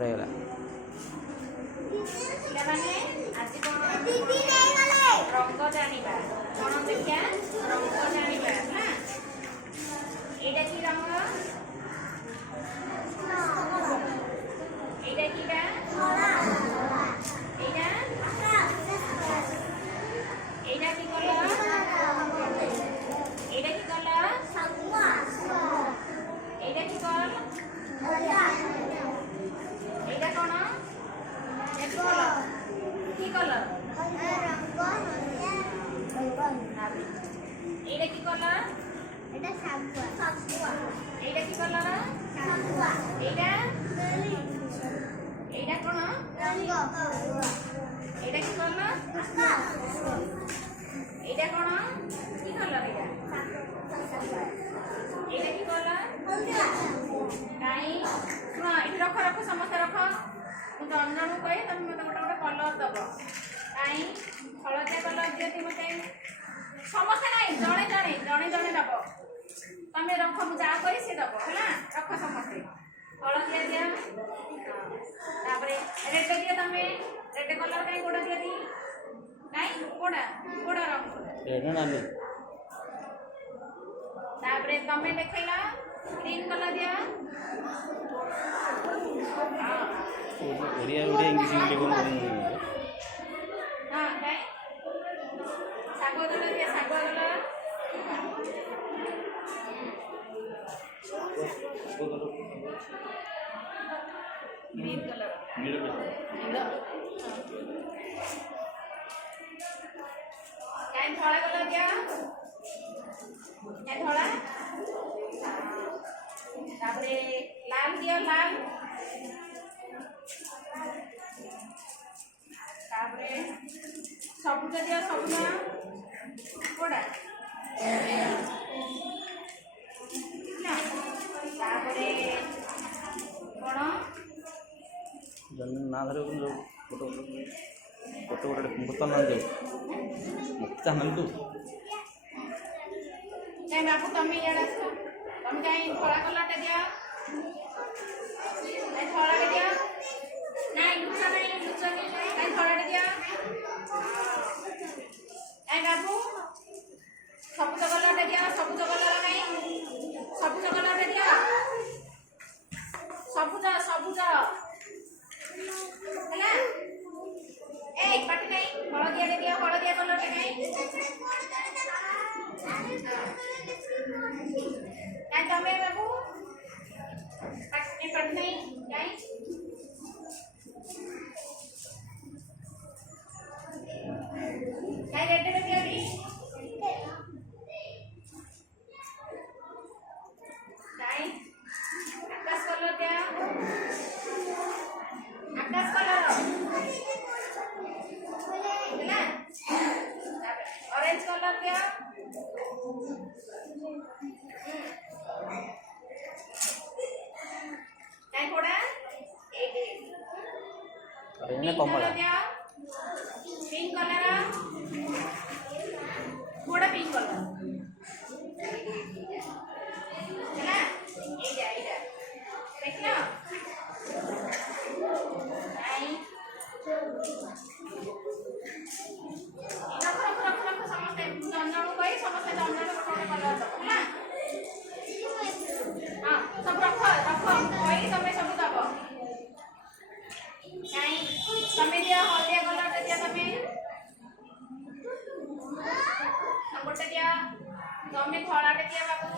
ରହିଗଲା। ପିଲାମାନେ ଆଜି କଣ ରଙ୍ଗ ଜାଣିବା, କଣ ଦେଖିଆ ରଙ୍ଗ ଜାଣିବା ନା। ଏଇଟା କି ରଙ୍ଗ? এইটা কিটা? এইটা এইটা কি কালার? এইটা কি কালার? এইটা কি কালার? এইটা কোন? এটা কি কালার? কি কালার? এইটা কি কালার? এটা সাগুয়া। এইটা কি কালার? সাগুয়া। এইটা এইটা কোন? রঙ্গ। এইটা কি কালার? এইটা কোন? কি কালার এটা? এইটা কি কালার? কাই শুনো এটি রখ রখ ସମସ୍ତେ ରଖ। ମୁଁ ଜଣ ଜଣକୁ କହି ତମେ ମୋତେ ଗୋଟେ ଗୋଟେ କଲର ଦବ। କାଇ ହଳଦିଆ କଲର ଦିଅନ୍ତି ମୋତେ। ସମସ୍ତେ ନାହିଁ, ଜଣେ ଜଣେ ଜଣେ ଜଣେ ଦବ। ତମେ ରଖ, ମୁଁ ଯାହା କହି ସେ ଦବ ହେଲା। ରଖ ସମସ୍ତେ। ହଳଦିଆ ଦିଅ, ତାପରେ ରେଡ୍ ଦିଅ। ତମେ ରେଡ୍ କଲର କାଇଁ କୋଉଟା ଦିଅନ୍ତି? କାଇଁ କୋଉଟା କୋଉଟା ରଙ୍ଗ? ରେଡ୍ ନାଲି। ତାପରେ ତମେ ଦେଖେଇଲ ଗ୍ରୀନ କଲର ଦିଅ। ଓଡ଼ିଆ ଓଡ଼ିଆ ଇଂଲିଶ ଇଂଲିଶ ହଁ କାଇଁ ଶାଗୁଆ କଲର ଦିଅ। ଶାଗୁଆ କଲର ଗ୍ରୀନ କଲର ନୀଳ କାଇଁ ଧଳା କଲର ଦିଅ। କାଇଁ ଧଳା। ତାପରେ ଲାଲ ଦିଅ। ଲାଲ। ତାପରେ ସବୁଜ ଦିଅ। ସବୁଜ କୋଉଟା? ତାପରେ କଣ? ନା ଧର ଗୋଟେ ମୁକ୍ତା ନନ୍ଦୁ ମୁକ୍ତା ନନ୍ଦୁ। କାଇଁ ବାବୁ ତମେ ଇଆଡ଼େ ଆସ। ତମେ କାଇଁ ଧଳା କଲରଟା ଦିଅ। କାଇଁ ଧଳାଟା ଦିଅ। ନାଇଁ ଲୁଚ ନାଇଁ, ଲୁଚନି। କାଇଁ ଧଳାଟା ଦିଅ। କାଇଁ ବାବୁ ସବୁଜ କଲରଟା ଦିଅ। ସବୁଜ କଲର କାଇଁ? ସବୁଜ କଲରଟା ଦିଅ। ସବୁଜ ସବୁଜ ହେଲା। এই পাটি নাই, হলদিয়াটা দিও। হলদিয়া কলরটা নাই। কাই তমে বাবু পাটি নাই কাই? কাই রেডটা দিও দি। কাই আকাশ কলর দিও। আকাশ কলর ହେଲା। ଅରେଞ୍ଜ କଲର ଦିଅ। କାଇଁ କୋଉଟା? ଏଇଠି କମଳା ଦିଅ। ପିଙ୍କ କଲର କୋଉଟା? ପିଙ୍କ କଲର ହେଲା। ଏଇଟା ଏଇଟା ଦେଖିଲ? କାଇଁ ରଖ ରଖ ରଖ ରଖ ସମସ୍ତେ। ଜଣ ଜଣକୁ କହି ସମସ୍ତେ ଜଣ ଜଣ ଗୋଟେ ଗୋଟେ କଲର ଦବ ହେଲା। ହଁ ସବୁ ରଖ ରଖ କହି ତମେ ସବୁ ଦବ। କାଇଁ ତମେ ଦିଅ। ହଳଦିଆ କଲରଟା ଦିଅ। ତମେ ଗୋଟେ ଦିଅ। ତମେ ଧଳାଟା ଦିଅ ବାବୁ।